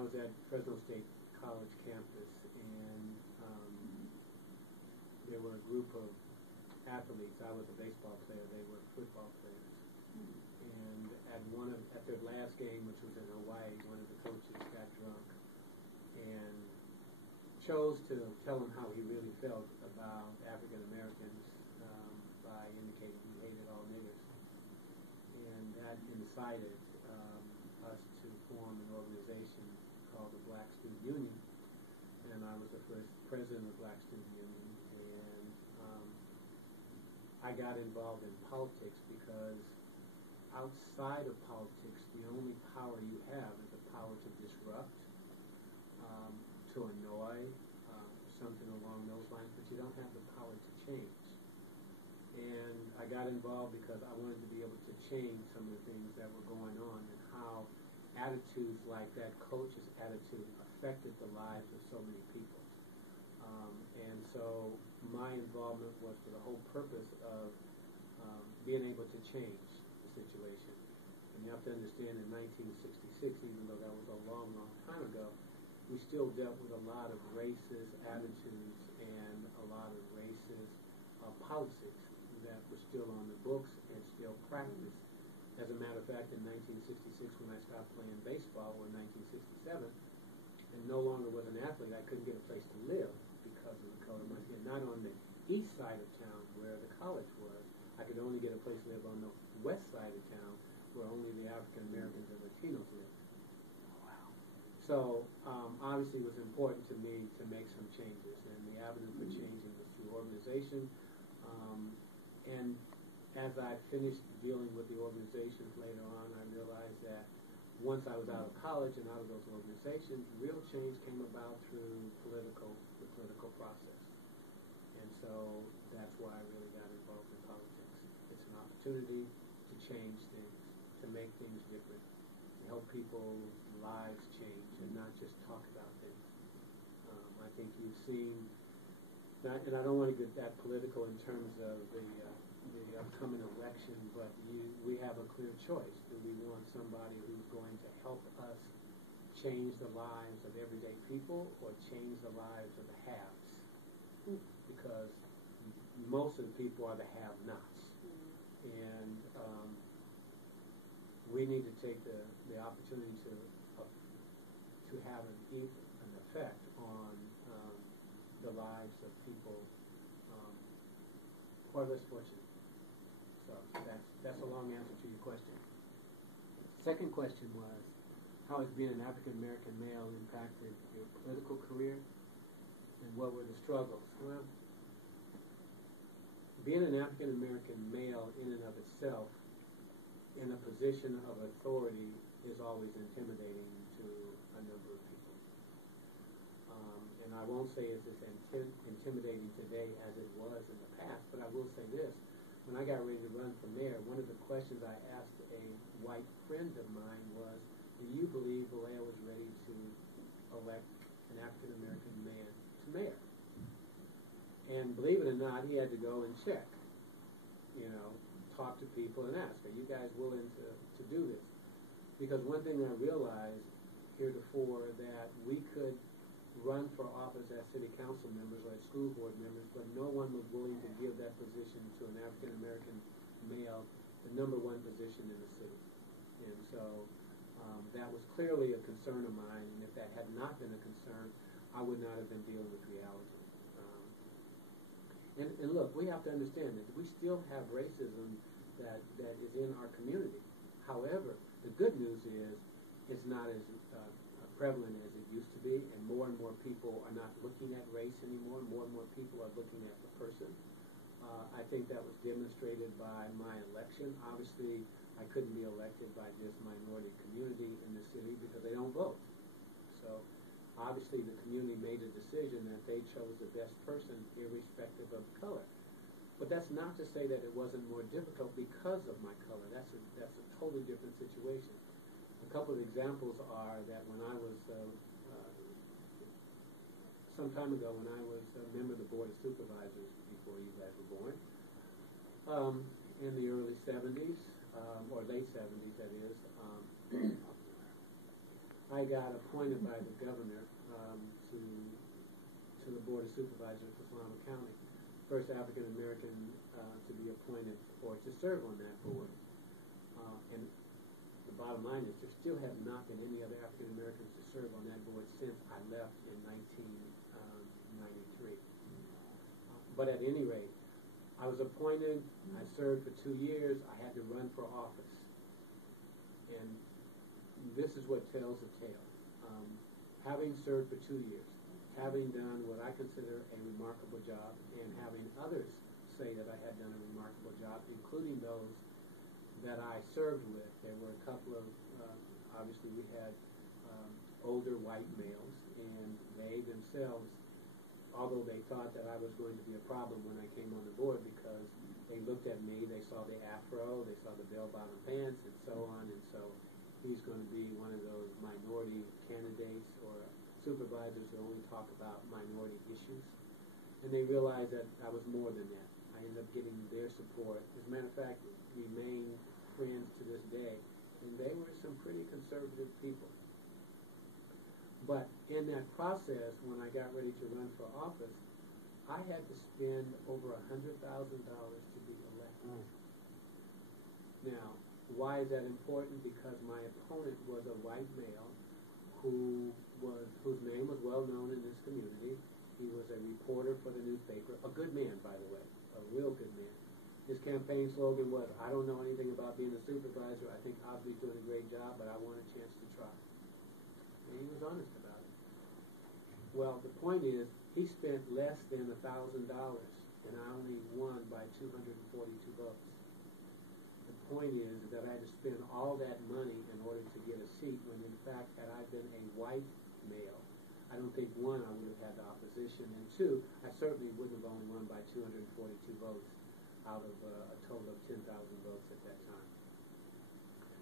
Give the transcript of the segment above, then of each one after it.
I was at Fresno State College campus, and there were a group of athletes. I was a baseball player; they were football players. And at their last game, which was in Hawaii, one of the coaches got drunk and chose to tell them how he really felt about African Americans by indicating he hated all niggers. And that incited us to form an organization called the Black Student Union. And I was the first president of the Black Student Union. And I got involved in politics because outside of politics, the only power you have is the power to disrupt, to annoy, something along those lines, but you don't have the power to change. And I got involved because I wanted to be able to change some of the things that were going on and how attitudes like that coach's attitude affected the lives of so many people. And so my involvement was for the whole purpose of being able to change the situation. And you have to understand, in 1966, even though that was a long, long time ago, we still dealt with a lot of racist attitudes and a lot of racist policies that were still on the books and still practiced. As a matter of fact, in 1966, when I stopped playing baseball, or 1967, and no longer was an athlete, I couldn't get a place to live because of the color of my skin. Not on the east side of town where the college was. I could only get a place to live on the west side of town where only the African Americans and Latinos lived. So obviously it was important to me to make some changes, and the avenue for changing was through organization. And as I finished dealing with the organizations later on, I realized that once I was out of college and out of those organizations, real change came about through the political process. And so that's why I really got involved in politics. It's an opportunity to change things, to make things different, to help people's lives change and not just talk about things. I think you've seen, and I don't want to get that political in terms of the upcoming election, but we have a clear choice. Do we want somebody who's going to help us change the lives of everyday people or change the lives of the haves? Because most of the people are the have-nots. And we need to take the opportunity to have an effect on the lives of people who are less fortunate. So that's a long answer to your question. Second question was, how has being an African American male impacted your political career, and what were the struggles? Well, being an African American male in and of itself in a position of authority is always intimidating to a number of people. And I won't say it's as intimidating today as it was in the past, but I will say this. When I got ready to run for mayor, one of the questions I asked a white friend of mine was, do you believe Vallejo was ready to elect an African American man to mayor? And believe it or not, he had to go and check, talk to people and ask, are you guys willing to do this? Because one thing I realized heretofore, that we could run for office as city council members or as school board members, but no one was willing to give that position to an African American male, the number one position in the city. And so that was clearly a concern of mine, and if that had not been a concern, I would not have been dealing with reality. And look, we have to understand that we still have racism that is in our community. However, the good news is it's not as prevalent as it used to be, and more people are not looking at race anymore. More and more people are looking at the person. I think that was demonstrated by my election. Obviously, I couldn't be elected by just minority community in the city because they don't vote. So obviously the community made a decision that they chose the best person irrespective of color. But that's not to say that it wasn't more difficult because of my color. That's a totally different situation. A couple of examples are that when I was, some time ago, when I was a member of the Board of Supervisors before you guys were born, in the early 70s, or late 70s that is, I got appointed by the governor to the Board of Supervisors for Solano County, first African American to be appointed or to serve on that board. And the bottom line is there still have not been any other African Americans to serve on that board since I left in 1993. But at any rate, I was appointed, I served for 2 years, I had to run for office. And this is what tells the tale. Having served for 2 years, having done what I consider a remarkable job, and having others say that I had done a remarkable job, including those that I served with. There were a couple of, obviously we had older white males, and they themselves, although they thought that I was going to be a problem when I came on the board because they looked at me, they saw the afro, they saw the bell-bottom pants, and so on, and so he's going to be one of those minority candidates or supervisors who only talk about minority issues. And they realized that I was more than that. I ended up getting their support. As a matter of fact, we remain friends to this day, and they were some pretty conservative people. But in that process, when I got ready to run for office, I had to spend over $100,000 to be elected. Now, why is that important? Because my opponent was a white male whose name was well known in this community. He was a reporter for the newspaper, a good man, by the way, a real good man. His campaign slogan was, "I don't know anything about being a supervisor. I think Osby's doing a great job, but I want a chance to try." And he was honest about it. Well, the point is, he spent less than $1,000, and I only won by 242 votes. The point is that I had to spend all that money in order to get a seat when, in fact, had I been a white male, I don't think, one, I would have had the opposition, and two, I certainly wouldn't have only won by 242 votes out of a total of 10,000 votes at that time.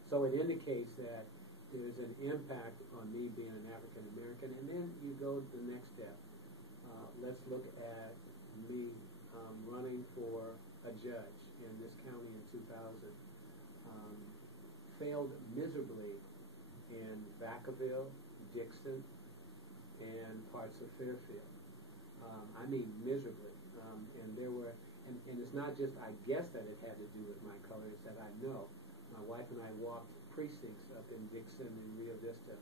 So it indicates that there's an impact on me being an African American, and then you go to the next step. Let's look at me running for a judge in this county in 2000. Failed miserably in Vacaville, Dixon, and parts of Fairfield. I mean miserably. And there were, and it's not just I guess that it had to do with my color, it's that I know. My wife and I walked precincts up in Dixon and Rio Vista.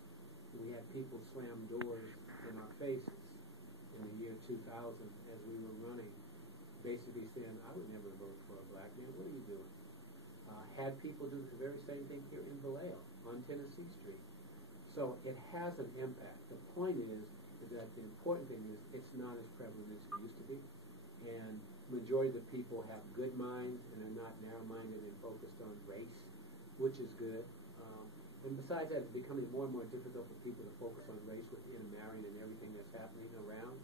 We had people slam doors in our faces in the year 2000 as we were running, basically saying, "I would never vote for a black man. What are you doing?" Had people do the very same thing here in Vallejo on Tennessee Street. So it has an impact. The point is that the important thing is it's not as prevalent as it used to be. And majority of the people have good minds and are not narrow-minded and focused on race, which is good. And besides that, it's becoming more and more difficult for people to focus on race with intermarrying and everything that's happening around.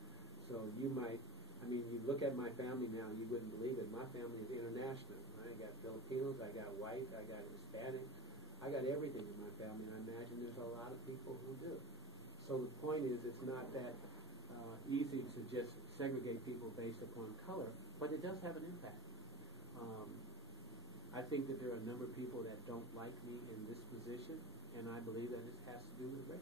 So you might, I mean, you look at my family now, you wouldn't believe it. My family is international. I got Filipinos, I got white, I got Hispanic. I got everything in my family, and I imagine there's a lot of people who do. So the point is, it's not that easy to just segregate people based upon color, but it does have an impact. I think that there are a number of people that don't like me in this position, and I believe that this has to do with race.